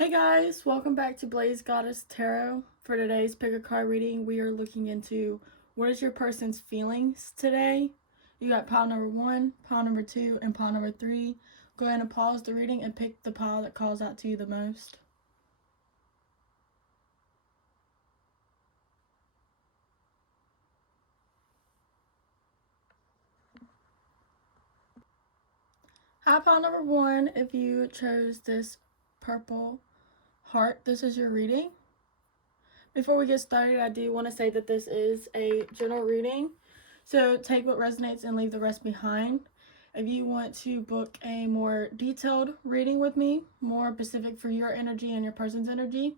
Hey guys, welcome back to Blaze Goddess Tarot. For today's pick a card reading, we are looking into what is your person's feelings today. You got pile number 1, pile number 2, and pile number 3. Go ahead and pause the reading and pick the pile that calls out to you the most. Hi, pile number 1. If you chose this purple heart, this is your reading. Before we get started, I do want to say that this is a general reading, so take what resonates and leave the rest behind. If you want to book a more detailed reading with me, more specific for your energy and your person's energy,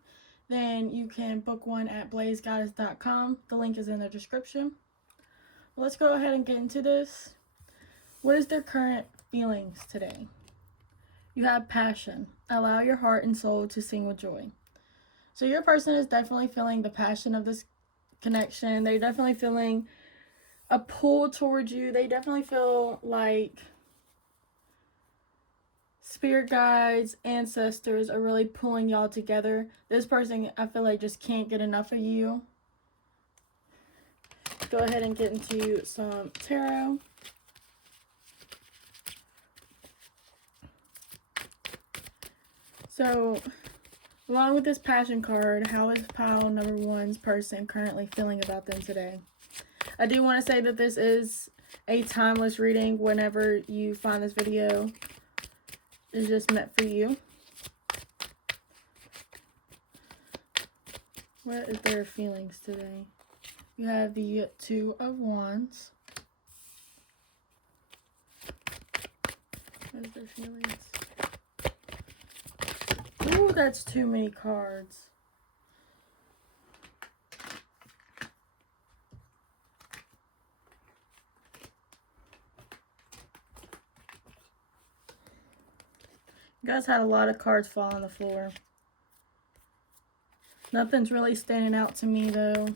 then you can book one at blazegoddess.com. The link is in the description. Well, let's go ahead and get into this. What is their current feelings today? You have passion. Allow your heart and soul to sing with joy. So your person is definitely feeling the passion of this connection. They're definitely feeling a pull towards you. They definitely feel like spirit guides, ancestors are really pulling y'all together. This person, I feel like, just can't get enough of you. Go ahead and get into some tarot. So, along with this passion card, how is pile number 1's person currently feeling about them today? I do want to say that this is a timeless reading. Whenever you find this video, it's just meant for you. What is their feelings today? You have the Two of Wands. What is their feelings? Ooh, that's too many cards. You guys had a lot of cards fall on the floor. Nothing's really standing out to me, though.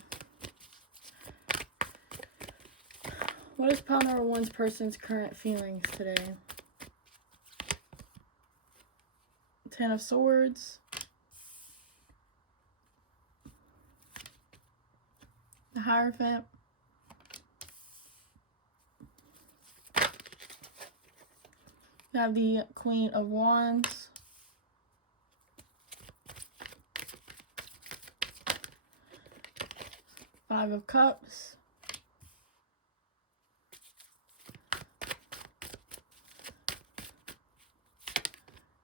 What is pile number 1's person's current feelings today? Ten of Swords. The Hierophant. You have the Queen of Wands. Five of Cups.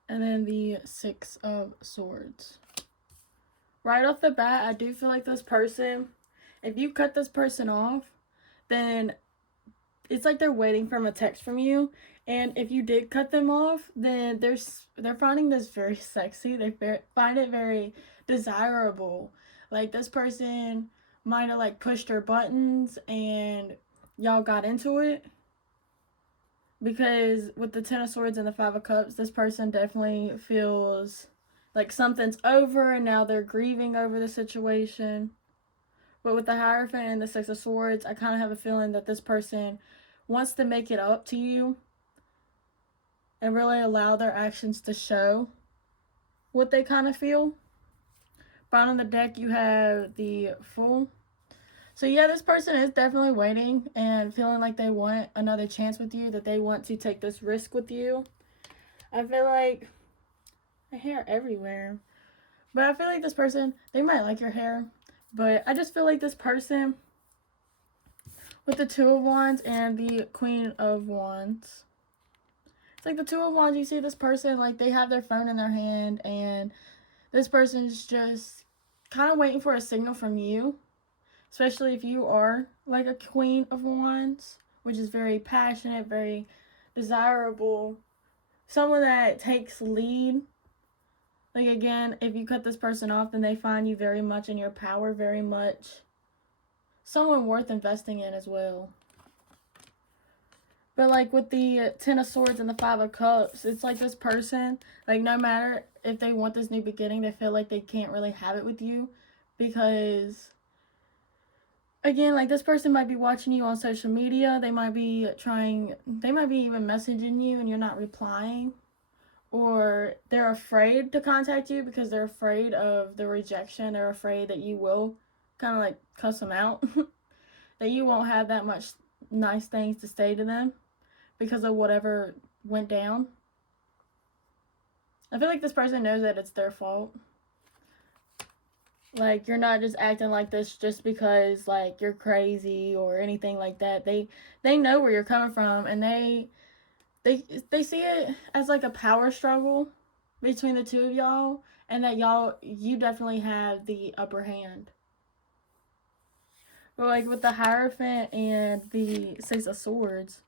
And then the Six of Swords. Right off the bat, I do feel like this person, if you cut this person off, then it's like they're waiting for a text from you. And if you did cut them off, then they're finding this very sexy. They find it very desirable. Like, this person might have like pushed her buttons and y'all got into it. Because with the Ten of Swords and the Five of Cups, this person definitely feels like something's over and now they're grieving over the situation. But with the Hierophant and the Six of Swords, I kind of have a feeling that this person wants to make it up to you and really allow their actions to show what they kind of feel. Bottom of the deck, you have the Fool. So yeah, this person is definitely waiting and feeling like they want another chance with you, that they want to take this risk with you. I feel like my hair everywhere. But I feel like this person, they might like your hair. But I just feel like this person, with the Two of Wands and the Queen of Wands, it's like the Two of Wands, you see this person, like they have their phone in their hand and this person's just kind of waiting for a signal from you. Especially if you are like a Queen of Wands, which is very passionate, very desirable. Someone that takes lead. Like, again, if you cut this person off, then they find you very much in your power, very much someone worth investing in as well. But like with the Ten of Swords and the Five of Cups, it's like this person, like no matter if they want this new beginning, they feel like they can't really have it with you because, again, like this person might be watching you on social media. They might be even messaging you and you're not replying. or they're afraid to contact you because they're afraid of the rejection. They're afraid that you will kind of like cuss them out, that you won't have that much nice things to say to them because of whatever went down. I feel like this person knows that it's their fault. Like, you're not just acting like this just because, like, you're crazy or anything like that. They know where you're coming from, and they see it as, like, a power struggle between the two of y'all, and that you definitely have the upper hand. But, like, with the Hierophant and the Six of Swords,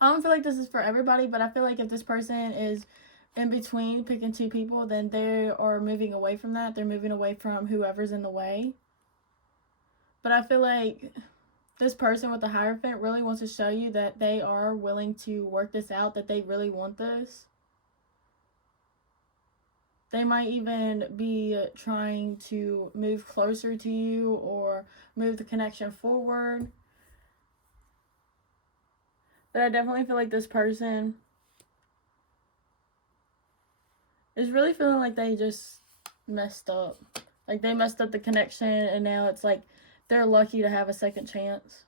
I don't feel like this is for everybody, but I feel like if this person is in between picking two people, then they are moving away from that. They're moving away from whoever's in the way. But I feel like this person with the Hierophant really wants to show you that they are willing to work this out, that they really want this. They might even be trying to move closer to you or move the connection forward. But I definitely feel like this person is really feeling like they just messed up. Like, they messed up the connection, and now it's like they're lucky to have a second chance.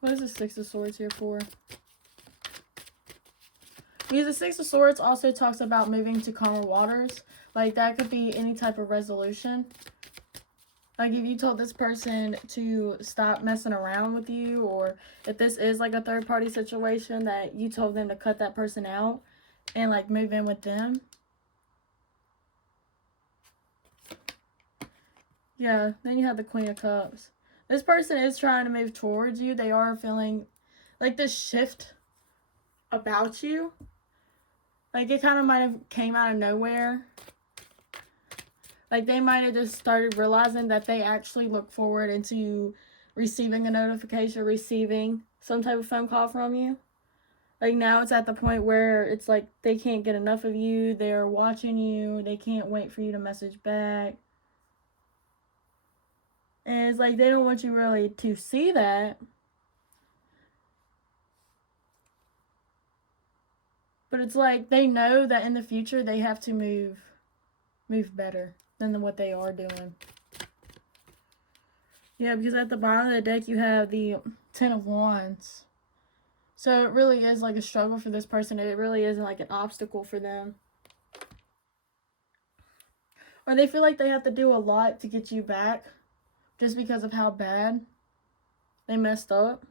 What is the Six of Swords here for? Because the Six of Swords also talks about moving to calmer waters. Like, that could be any type of resolution. Like, if you told this person to stop messing around with you, or if this is like a third-party situation, that you told them to cut that person out and, like, move in with them. Yeah, then you have the Queen of Cups. This person is trying to move towards you. They are feeling like this shift about you. Like, it kind of might have came out of nowhere. Like, they might have just started realizing that they actually look forward into receiving a notification, receiving some type of phone call from you. Like, now it's at the point where it's like they can't get enough of you. They're watching you. They can't wait for you to message back. And it's like they don't want you really to see that. But it's like they know that in the future they have to move better than what they are doing. Yeah, because at the bottom of the deck you have the Ten of Wands. So it really is like a struggle for this person. It really isn't like an obstacle for them. Or they feel like they have to do a lot to get you back just because of how bad they messed up.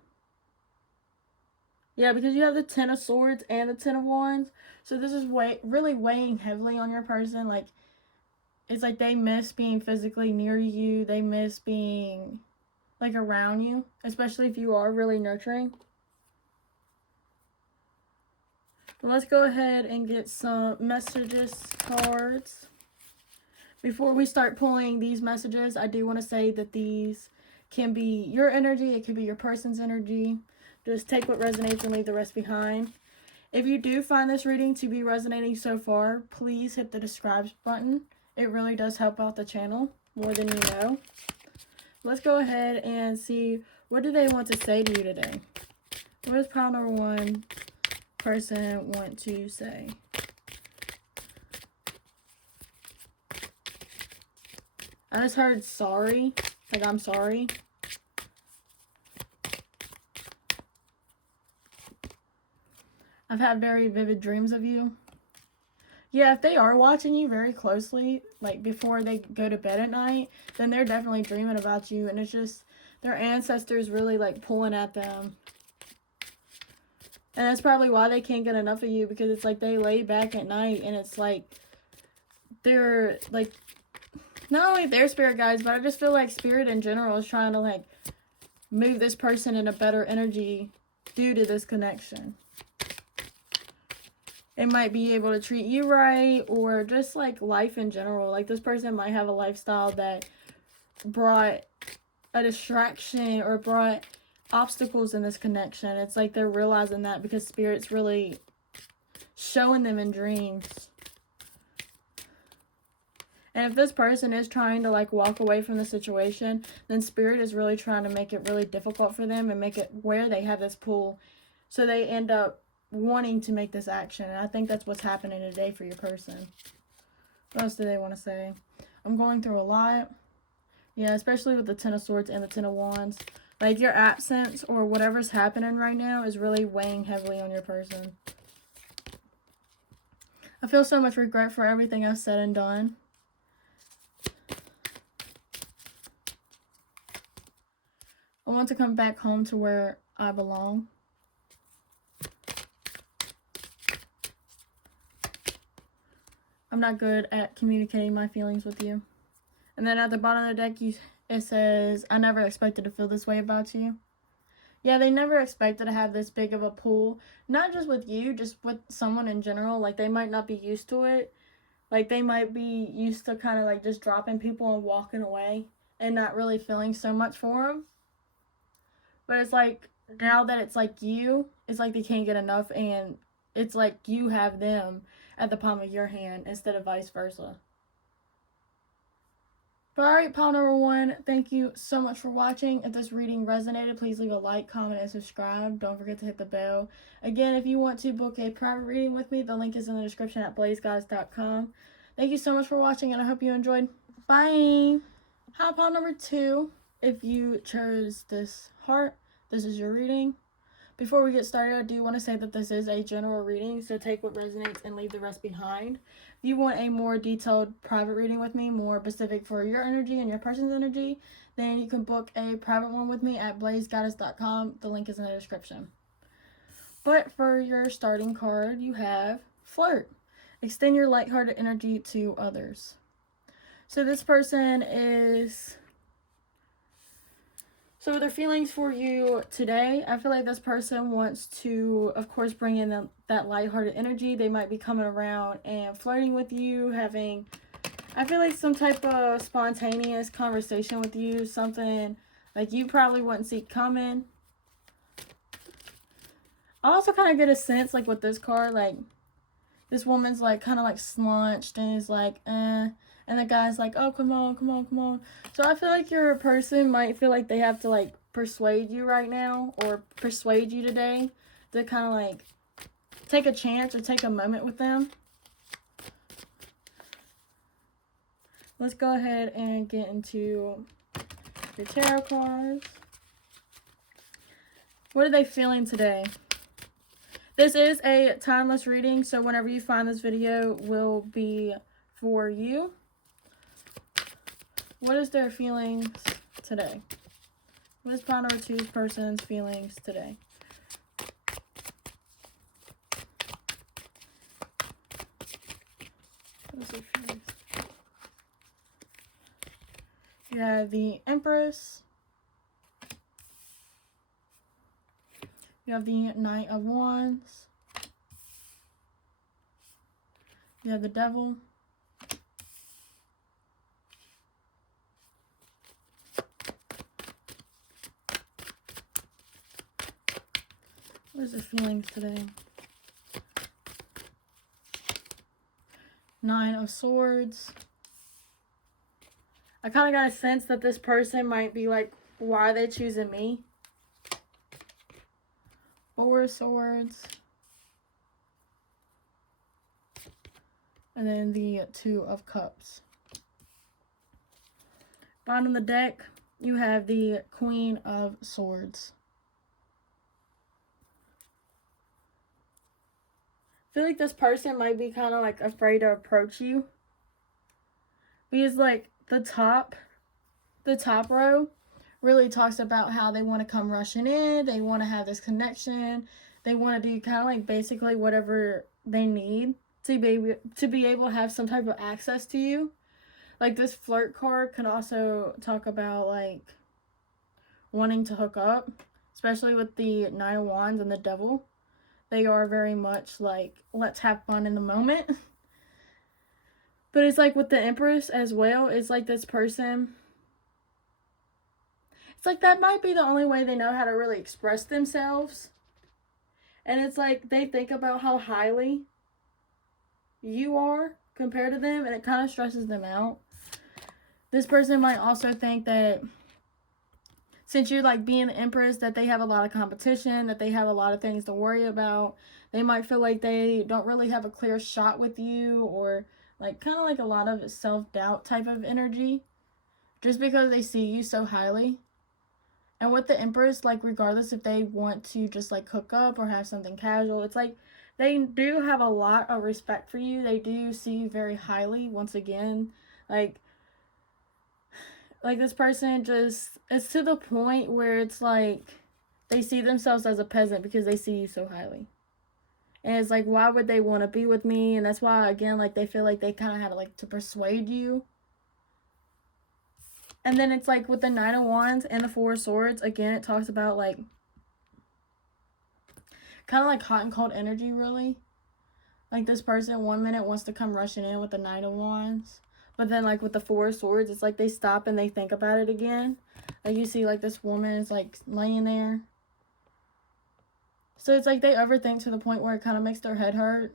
Yeah, because you have the Ten of Swords and the Ten of Wands. So this is really weighing heavily on your person. Like, it's like they miss being physically near you. They miss being, like, around you. Especially if you are really nurturing. But let's go ahead and get some messages cards. Before we start pulling these messages, I do want to say that these can be your energy. It could be your person's energy. Just take what resonates and leave the rest behind. If you do find this reading to be resonating so far, please hit the subscribe button. It really does help out the channel more than you know. Let's go ahead and see, what do they want to say to you today? What does pile number one person want to say? I just heard sorry. Like, I'm sorry. I've had very vivid dreams of you. Yeah, if they are watching you very closely, like before they go to bed at night, then they're definitely dreaming about you. And it's just their ancestors really like pulling at them. And that's probably why they can't get enough of you, because it's like they lay back at night and it's like they're like, not only their spirit guides, but I just feel like spirit in general is trying to like move this person in a better energy due to this connection. It might be able to treat you right, or just like life in general. Like, this person might have a lifestyle that brought a distraction or brought obstacles in this connection. It's like they're realizing that because spirit's really showing them in dreams. And if this person is trying to like walk away from the situation, then Spirit is really trying to make it really difficult for them and make it where they have this pull. So they end up wanting to make this action. And I think that's what's happening today for your person. What else do they want to say? I'm going through a lot. Yeah, especially with the Ten of Swords and the Ten of Wands. Like, your absence or whatever's happening right now is really weighing heavily on your person. I feel so much regret for everything I've said and done. I want to come back home to where I belong. I'm not good at communicating my feelings with you. And then at the bottom of the deck, it says, I never expected to feel this way about you. Yeah, they never expected to have this big of a pull. Not just with you, just with someone in general. Like, they might not be used to it. Like, they might be used to kind of like just dropping people and walking away and not really feeling so much for them. But it's like, now that it's like you, it's like they can't get enough, and it's like you have them at the palm of your hand instead of vice versa. But alright, pile number 1, thank you so much for watching. If this reading resonated, please leave a like, comment, and subscribe. Don't forget to hit the bell. Again, if you want to book a private reading with me, the link is in the description at blazegoddess.com. Thank you so much for watching, and I hope you enjoyed. Bye! Pile number 2, if you chose this heart, this is your reading. Before we get started, I do want to say that this is a general reading, so take what resonates and leave the rest behind. If you want a more detailed private reading with me, more specific for your energy and your person's energy, then you can book a private one with me at blazegoddess.com. The link is in the description. But for your starting card, you have Flirt. Extend your lighthearted energy to others. So this person is... So with their feelings for you today, I feel like this person wants to, of course, bring in that lighthearted energy. They might be coming around and flirting with you, having, I feel like, some type of spontaneous conversation with you, something like you probably wouldn't see coming. I also kind of get a sense, like, with this card, like, this woman's, like, kind of, like, slunched and is like, and the guy's like, oh, come on, come on, come on. So I feel like your person might feel like they have to, like, persuade you right now or persuade you today to kind of, like, take a chance or take a moment with them. Let's go ahead and get into your tarot cards. What are they feeling today? This is a timeless reading, so whenever you find this video will be for you. What is their feelings today? What is pile number 2's person's feelings today? What is their feelings? You have the Empress. You have the Knight of Wands. You have the Devil. What is their feelings today? Nine of Swords. I kind of got a sense that this person might be like, why are they choosing me? Four of Swords. And then the Two of Cups. Bottom of the deck, you have the Queen of Swords. I feel like this person might be kind of like afraid to approach you. Because like the top row really talks about how they want to come rushing in. They want to have this connection. They want to do kind of like basically whatever they need to be able to have some type of access to you. Like this flirt card can also talk about like wanting to hook up, especially with the Nine of Wands and the Devil. They are very much like, let's have fun in the moment. But it's like with the Empress as well, it's like this person, it's like that might be the only way they know how to really express themselves. And it's like they think about how highly you are compared to them, and it kind of stresses them out. This person might also think that since you're like being the Empress, that they have a lot of competition, that they have a lot of things to worry about. They might feel like they don't really have a clear shot with you, or like kind of like a lot of self-doubt type of energy, just because they see you so highly. And with the Empress, like regardless if they want to just like hook up or have something casual, it's like they do have a lot of respect for you. They do see you very highly. Once again, like this person just, it's to the point where it's like they see themselves as a peasant because they see you so highly. And it's like, why would they want to be with me? And that's why, again, like they feel like they kind of had to like to persuade you. And then it's like with the Knight of Wands and the Four of Swords, again, it talks about like kind of like hot and cold energy, really. Like this person 1 minute wants to come rushing in with the Knight of Wands, but then like with the Four of Swords, it's like they stop and they think about it again. Like you see like this woman is like laying there. So it's like they overthink to the point where it kind of makes their head hurt.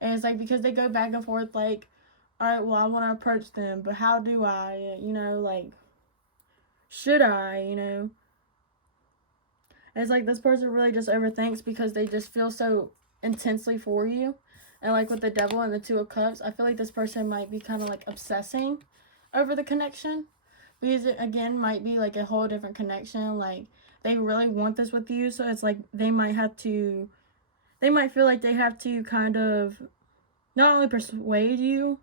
And it's like because they go back and forth like, all right, well, I want to approach them, but how do I, you know, like, should I, you know? And it's like this person really just overthinks because they just feel so intensely for you. And like with the Devil and the Two of Cups, I feel like this person might be kind of like obsessing over the connection, because it again might be like a whole different connection. Like they really want this with you, so it's like they might feel like they have to kind of not only persuade you,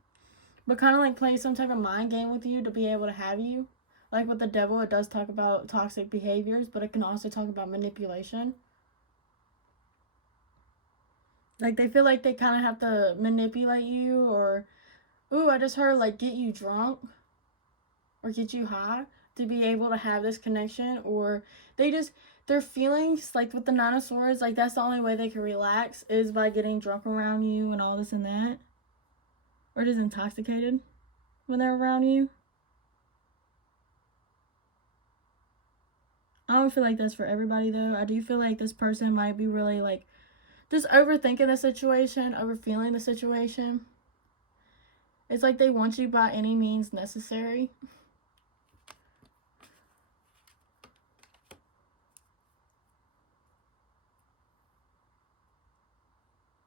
but kind of like play some type of mind game with you to be able to have you. Like with the Devil, it does talk about toxic behaviors, but it can also talk about manipulation. Like they feel like they kind of have to manipulate you, or, ooh, I just heard like get you drunk or get you high to be able to have this connection. Or their feelings, like with the Nine of Swords, like that's the only way they can relax is by getting drunk around you and all this and that. Or just intoxicated when they're around you. I don't feel like that's for everybody though. I do feel like this person might be really like just overthinking the situation, overfeeling the situation. It's like they want you by any means necessary.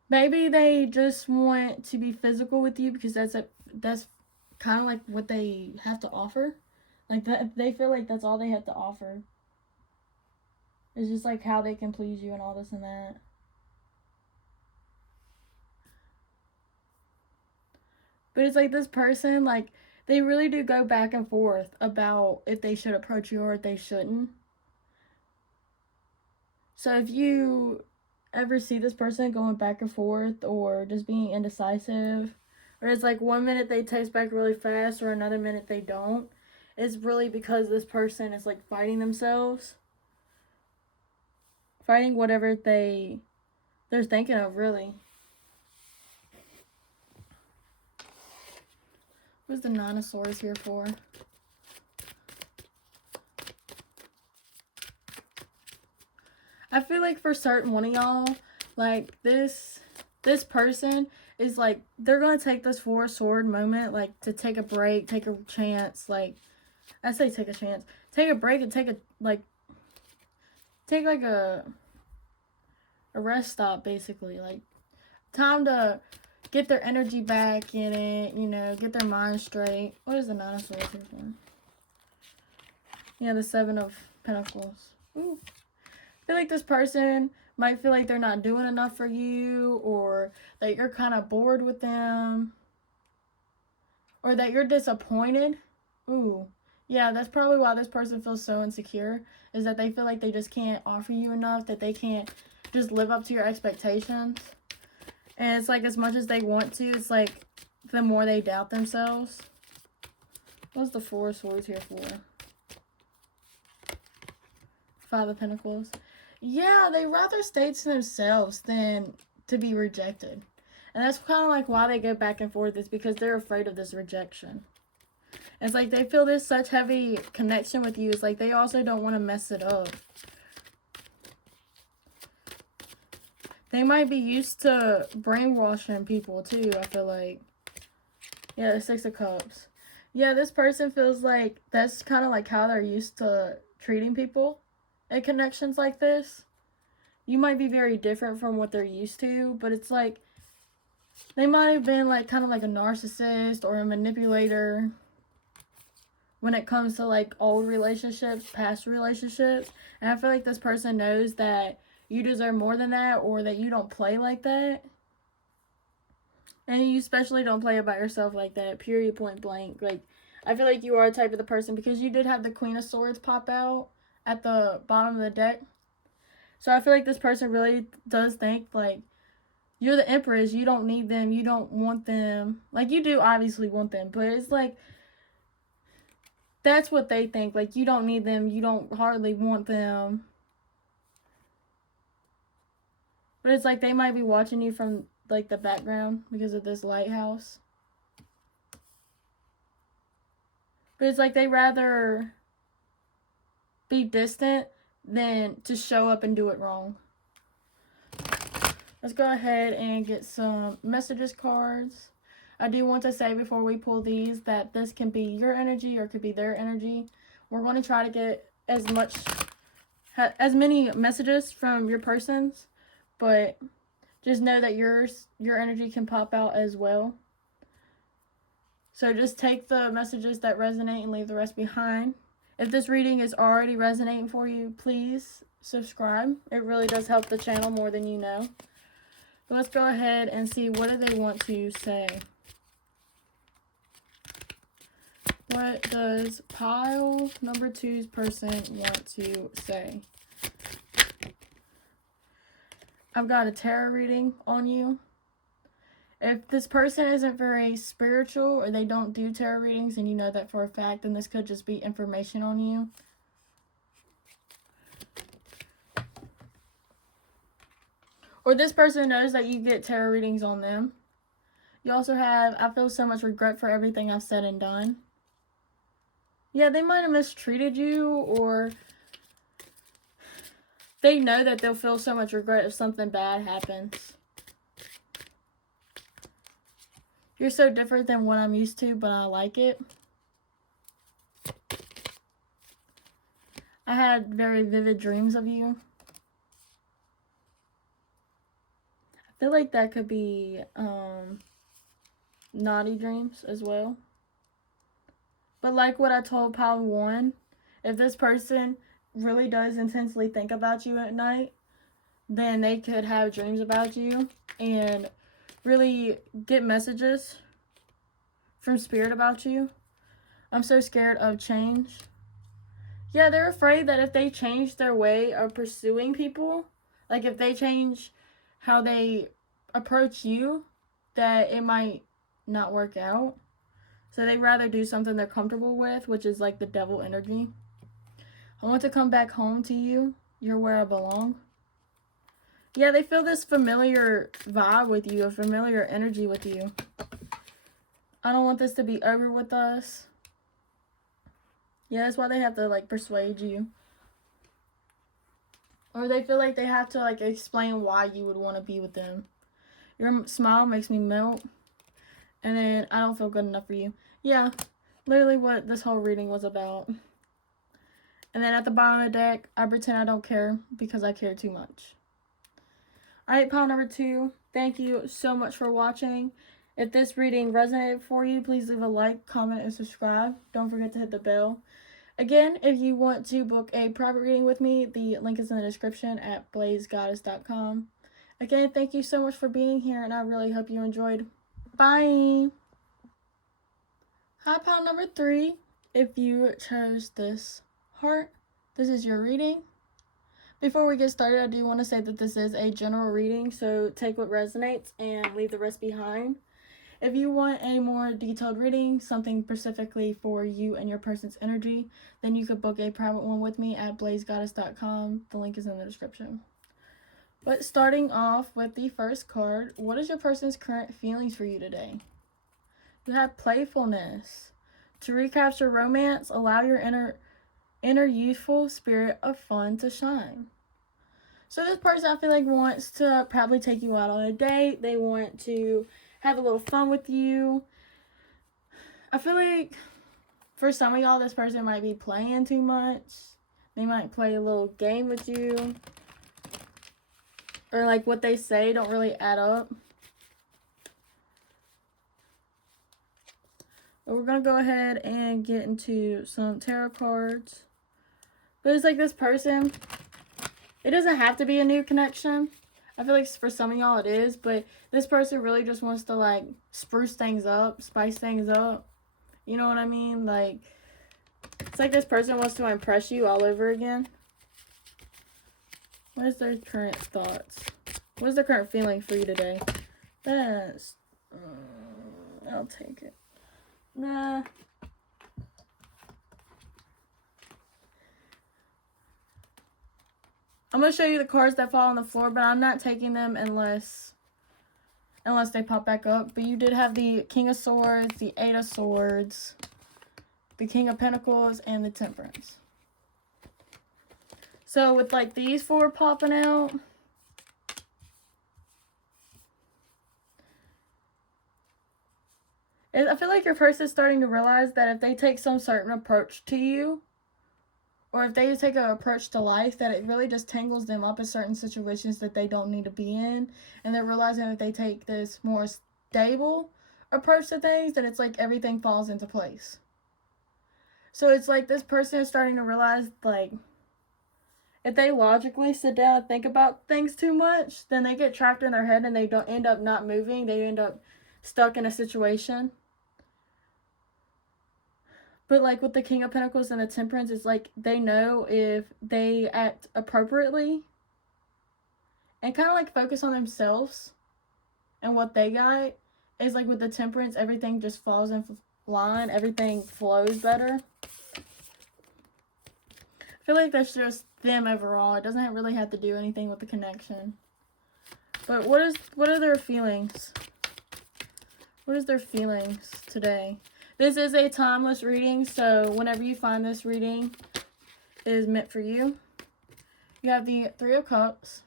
Maybe they just want to be physical with you because that's kind of like what they have to offer. Like that, they feel like that's all they have to offer. It's just like how they can please you and all this and that. But it's like this person, like, they really do go back and forth about if they should approach you or if they shouldn't. So if you ever see this person going back and forth or just being indecisive, or it's like 1 minute they text back really fast or another minute they don't, it's really because this person is like fighting themselves. Fighting whatever they're thinking of, really. What's the Nine of Swords here for? I feel like for certain one of y'all, like this person is like, they're going to take this Four Sword moment, like to take a break, take a chance, like, I say take a chance, take a break and take like a rest stop, basically, like time to get their energy back in it, you know, get their mind straight. What is the Nine of Swords here for? Yeah, the Seven of Pentacles. Ooh. I feel like this person might feel like they're not doing enough for you, or that you're kind of bored with them, or that you're disappointed. Ooh. Yeah, that's probably why this person feels so insecure, is that they feel like they just can't offer you enough, that they can't just live up to your expectations. And it's like as much as they want to, it's like the more they doubt themselves. What's the Four of Swords here for? Five of Pentacles. Yeah, they rather stay to themselves than to be rejected. And that's kind of like why they go back and forth, is because they're afraid of this rejection. It's like they feel this such heavy connection with you. It's like they also don't want to mess it up. They might be used to brainwashing people too, I feel like. Yeah, the Six of Cups. Yeah, this person feels like that's kind of like how they're used to treating people in connections like this. You might be very different from what they're used to, but it's like they might have been like kind of like a narcissist or a manipulator when it comes to like old relationships, past relationships. And I feel like this person knows that you deserve more than that, or that you don't play like that. And you especially don't play about yourself like that, period, point blank. Like, I feel like you are a type of the person, because you did have the Queen of Swords pop out at the bottom of the deck. So I feel like this person really does think, like, you're the Empress, you don't need them, you don't want them. Like, you do obviously want them, but it's like, that's what they think. Like, you don't need them, you don't hardly want them. But it's like they might be watching you from, like, the background because of this lighthouse. But it's like they rather be distant than to show up and do it wrong. Let's go ahead and get some messages cards. I do want to say before we pull these that this can be your energy or it could be their energy. We're going to try to get as many messages from your persons, but just know that your energy can pop out as well. So just take the messages that resonate and leave the rest behind. If this reading is already resonating for you, please subscribe. It really does help the channel more than you know. But let's go ahead and see, what do they want to say? What does pile number 2's person want to say? I've got a tarot reading on you. If this person isn't very spiritual or they don't do tarot readings and you know that for a fact, then this could just be information on you. Or this person knows that you get tarot readings on them. You also have, I feel so much regret for everything I've said and done. Yeah, they might have mistreated you, or they know that they'll feel so much regret if something bad happens. You're so different than what I'm used to, but I like it. I had very vivid dreams of you. I feel like that could be naughty dreams as well. But like what I told pile 1, if this person really does intensely think about you at night, then they could have dreams about you and really get messages from spirit about you. I'm so scared of change. Yeah, they're afraid that if they change their way of pursuing people, like if they change how they approach you, that it might not work out. So they'd rather do something they're comfortable with, which is like the devil energy. I want to come back home to you. You're where I belong. Yeah, they feel this familiar vibe with you, a familiar energy with you. I don't want this to be over with us. Yeah, that's why they have to, like, persuade you. Or they feel like they have to, like, explain why you would want to be with them. Your smile makes me melt. And then I don't feel good enough for you. Yeah, literally what this whole reading was about. And then at the bottom of the deck, I pretend I don't care because I care too much. Alright, pile number 2. Thank you so much for watching. If this reading resonated for you, please leave a like, comment, and subscribe. Don't forget to hit the bell. Again, if you want to book a private reading with me, the link is in the description at blazegoddess.com. Again, thank you so much for being here, and I really hope you enjoyed. Bye! Hi, pile number 3. If you chose this heart, this is your reading. Before we get started, I do want to say that this is a general reading, so take what resonates and leave the rest behind. If you want a more detailed reading, something specifically for you and your person's energy, then you could book a private one with me at blazegoddess.com. The link is in the description. But starting off with the first card, what is your person's current feelings for you today? You have playfulness. To recapture romance, allow your inner youthful spirit of fun to shine. So this person, I feel like, wants to probably take you out on a date. They want to have a little fun with you. I feel like for some of y'all, this person might be playing too much. They might play a little game with you. Or like what they say don't really add up. But we're going to go ahead and get into some tarot cards. But it's like this person, it doesn't have to be a new connection. I feel like for some of y'all it is, but this person really just wants to like spruce things up, spice things up. You know what I mean? Like, it's like this person wants to impress you all over again. What is their current thoughts? What is their current feeling for you today? That's, I'll take it. Nah. I'm going to show you the cards that fall on the floor, but I'm not taking them unless they pop back up. But you did have the King of Swords, the Eight of Swords, the King of Pentacles, and the Temperance. So with like these four popping out, I feel like your person is starting to realize that if they take some certain approach to you, or if they take an approach to life, that it really just tangles them up in certain situations that they don't need to be in. And they're realizing that they take this more stable approach to things, that it's like everything falls into place. So it's like this person is starting to realize, like, if they logically sit down and think about things too much, then they get trapped in their head and they don't end up not moving. They end up stuck in a situation. But like with the King of Pentacles and the Temperance, it's like they know if they act appropriately and kind of like focus on themselves and what they got. Is like with the Temperance, everything just falls in line. Everything flows better. I feel like that's just them overall. It doesn't really have to do anything with the connection. But what are their feelings? What is their feelings today? This is a timeless reading, so whenever you find this reading, it is meant for you. You have the Three of Cups.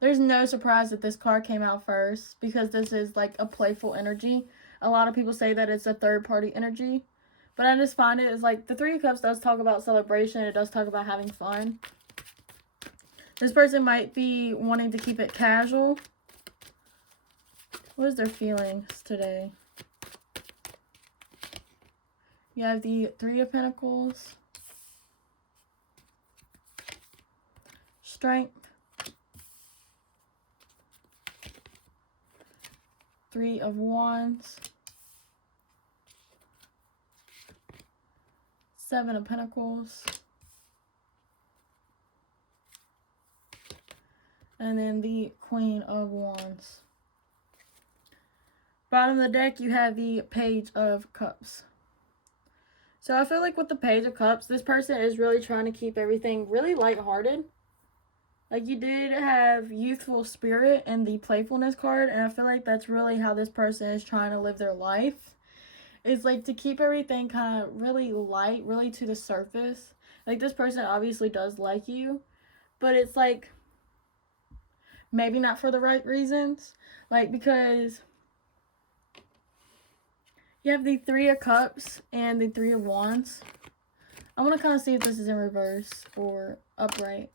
There's no surprise that this card came out first, because this is like a playful energy. A lot of people say that it's a third-party energy, but I just find it as like the Three of Cups does talk about celebration. It does talk about having fun. This person might be wanting to keep it casual. What is their feelings today? You have the Three of Pentacles, Strength, Three of Wands, Seven of Pentacles, and then the Queen of Wands. Bottom of the deck, you have the Page of Cups. So I feel like with the Page of Cups, this person is really trying to keep everything really lighthearted. Like, you did have youthful spirit in the playfulness card, and I feel like that's really how this person is trying to live their life. It's like to keep everything kind of really light, really to the surface. Like, this person obviously does like you, but it's like maybe not for the right reasons. Like, because you have the Three of Cups and the Three of Wands. I want to kind of see if this is in reverse or upright.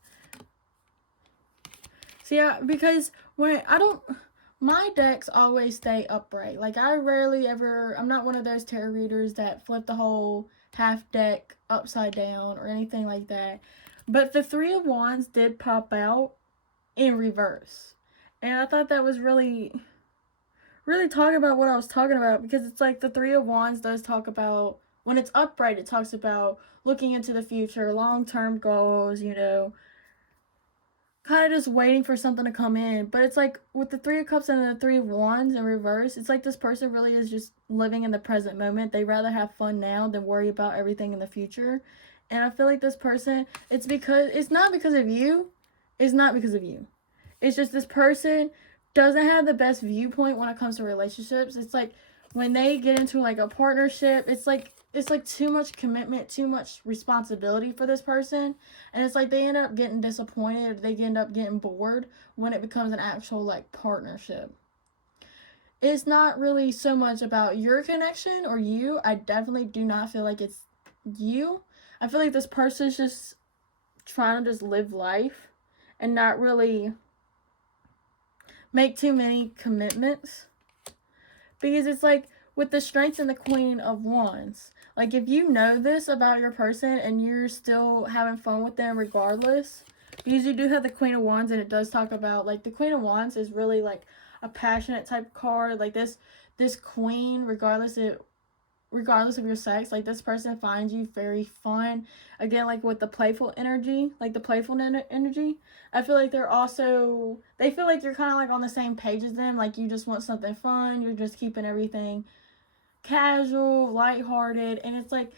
So yeah, because my decks always stay upright. Like, I rarely ever, I'm not one of those tarot readers that flip the whole half deck upside down or anything like that. But the Three of Wands did pop out in reverse. And I thought that was really talking about what I was talking about, because it's like the Three of Wands does talk about, when it's upright, it talks about looking into the future, long-term goals, you know, kind of just waiting for something to come in. But it's like with the Three of Cups and the Three of Wands in reverse, it's like this person really is just living in the present moment. They rather have fun now than worry about everything in the future. And I feel like this person, it's not because of you. It's not because of you. It's just this person doesn't have the best viewpoint when it comes to relationships. It's like when they get into like a partnership, it's like too much commitment, too much responsibility for this person, and it's like they end up getting disappointed, they end up getting bored when it becomes an actual like partnership. It's not really so much about your connection or you. I definitely do not feel like it's you. I feel like this person's just trying to just live life and not really make too many commitments. Because it's like with the Strength and the Queen of Wands, like if you know this about your person and you're still having fun with them regardless, because you do have the Queen of Wands, and it does talk about like the Queen of Wands is really like a passionate type card. Like this queen, regardless of your sex, like this person finds you very fun. Again, like with the playful energy, like the playful energy, I feel like they feel like you're kind of like on the same page as them. Like you just want something fun, you're just keeping everything casual, lighthearted, and it's like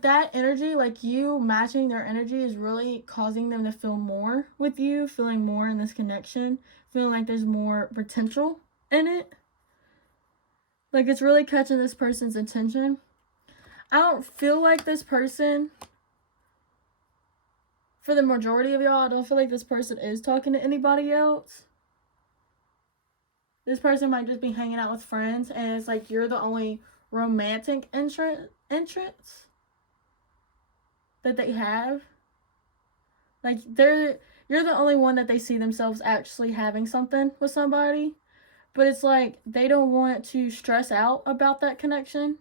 that energy, like you matching their energy is really causing them to feel more with you, feeling more in this connection, feeling like there's more potential in it. Like it's really catching this person's attention. I don't feel like this person, for the majority of y'all, I don't feel like this person is talking to anybody else. This person might just be hanging out with friends, and it's like you're the only romantic entrance that they have. Like you're the only one that they see themselves actually having something with somebody. But it's like they don't want to stress out about that connection.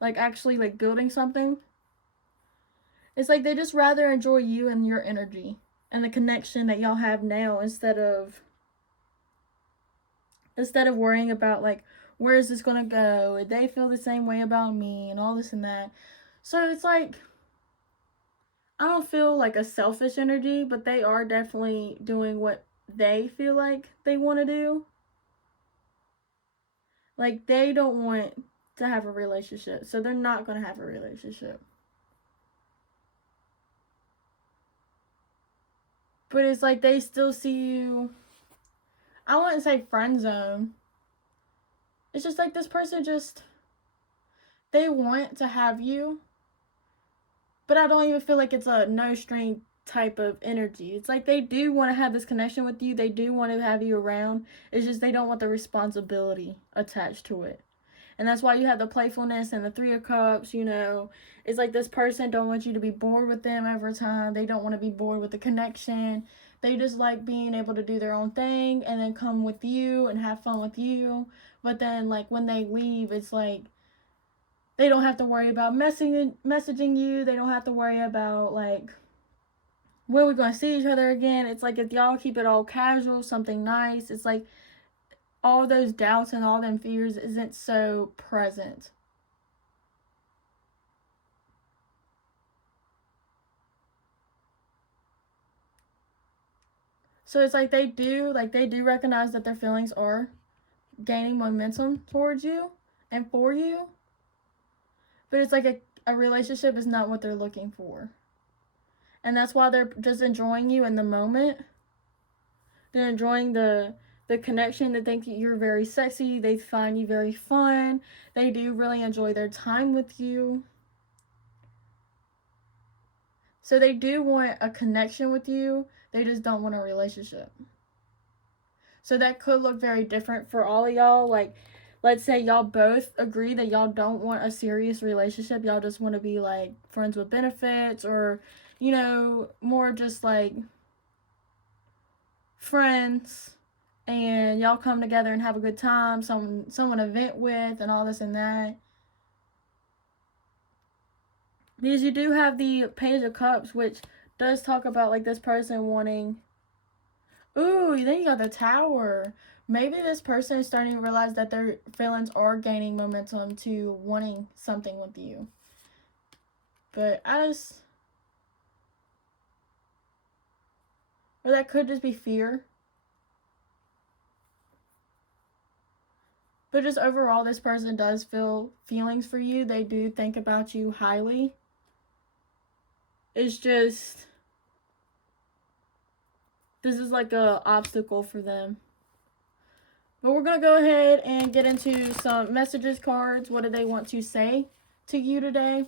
Like actually like building something. It's like they just rather enjoy you and your energy and the connection that y'all have now instead of worrying about like where is this gonna go? Would they feel the same way about me and all this and that? So it's like I don't feel like a selfish energy, but they are definitely doing what they feel like they want to do. Like they don't want to have a relationship, so they're not going to have a relationship. But it's like they still see you. I wouldn't say friend zone. It's just like this person just they want to have you, but I don't even feel like it's a no string type of energy. It's like they do want to have this connection with you. They do want to have you around. It's just they don't want the responsibility attached to it. And that's why you have the playfulness and the Three of Cups, you know. It's like this person don't want you to be bored with them every time. They don't want to be bored with the connection. They just like being able to do their own thing and then come with you and have fun with you. But then like when they leave, it's like they don't have to worry about messaging you. They don't have to worry about like when we're going to see each other again. It's like if y'all keep it all casual, something nice, it's like all those doubts and all them fears isn't so present. So it's like they do recognize that their feelings are gaining momentum towards you and for you. But it's like a relationship is not what they're looking for. And that's why they're just enjoying you in the moment. They're enjoying the connection. They think you're very sexy. They find you very fun. They do really enjoy their time with you. So they do want a connection with you. They just don't want a relationship. So that could look very different for all of y'all. Like, let's say y'all both agree that y'all don't want a serious relationship. Y'all just want to be like friends with benefits or, you know, more just like friends, and y'all come together and have a good time, someone to vent with and all this and that. Because you do have the Page of Cups, which does talk about like this person wanting. Ooh, then you got the Tower. Maybe this person is starting to realize that their feelings are gaining momentum to wanting something with you. But or that could just be fear. But just overall, this person does feel feelings for you. They do think about you highly. It's just this is like a obstacle for them. But we're going to go ahead and get into some messages cards. What do they want to say to you today?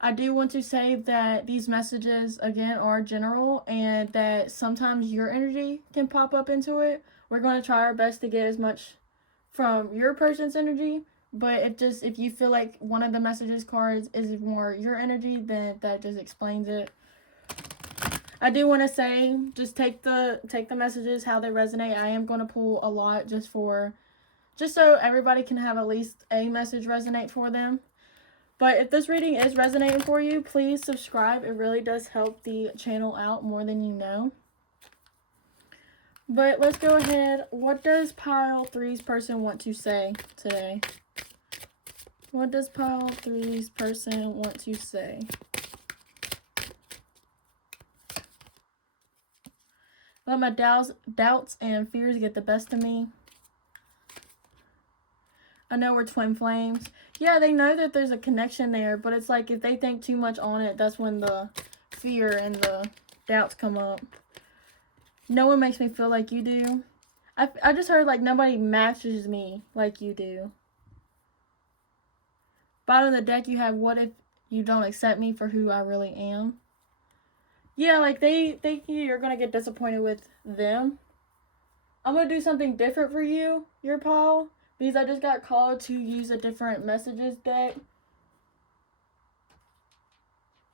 I do want to say that these messages, again, are general and that sometimes your energy can pop up into it. We're going to try our best to get as much from your person's energy, But if you feel like one of the messages cards is more your energy, then that just explains it. I do want to say, just take the messages how they resonate. I am going to pull a lot just so everybody can have at least a message resonate for them. But if this reading is resonating for you, please subscribe. It really does help the channel out more than you know. But let's go ahead. What does pile 3's person want to say today? What does pile 3's person want to say? Let my doubts and fears get the best of me. I know we're twin flames. Yeah, they know that there's a connection there, but it's like if they think too much on it, that's when the fear and the doubts come up. No one makes me feel like you do. I just heard like nobody matches me like you do. Bottom of the deck you have, what if you don't accept me for who I really am? Yeah, like they think you're going to get disappointed with them. I'm going to do something different for you, your pile, because I just got called to use a different messages deck.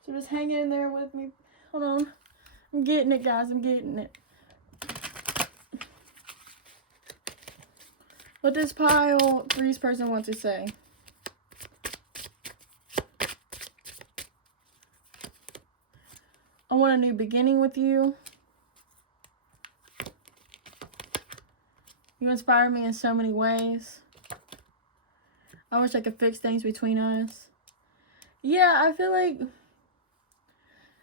So just hang in there with me. Hold on. I'm getting it, guys. I'm getting it. What does pile 3's person want to say? I want a new beginning with you. You inspire me in so many ways. I wish I could fix things between us. Yeah, I feel like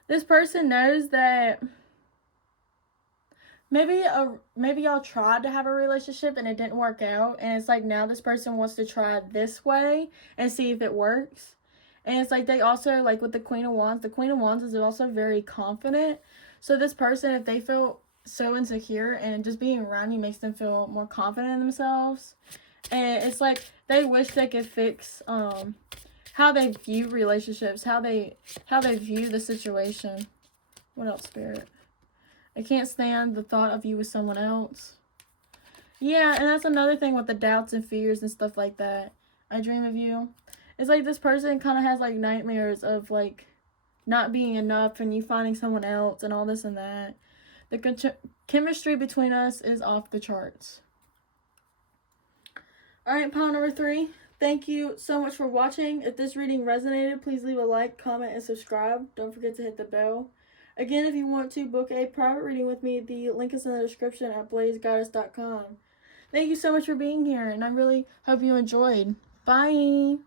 this person knows that maybe y'all tried to have a relationship and it didn't work out. And it's like now this person wants to try this way and see if it works. And it's like they also, like with the Queen of Wands is also very confident. So this person, if they feel so insecure and just being around you makes them feel more confident in themselves. And it's like they wish they could fix how they view relationships, how they view the situation. What else, Spirit? I can't stand the thought of you with someone else. Yeah, and that's another thing with the doubts and fears and stuff like that. I dream of you. It's like this person kind of has like nightmares of like not being enough and you finding someone else and all this and that. The chemistry between us is off the charts. Alright, pile number 3. Thank you so much for watching. If this reading resonated, please leave a like, comment, and subscribe. Don't forget to hit the bell. Again, if you want to book a private reading with me, the link is in the description at blazegoddess.com. Thank you so much for being here, and I really hope you enjoyed. Bye!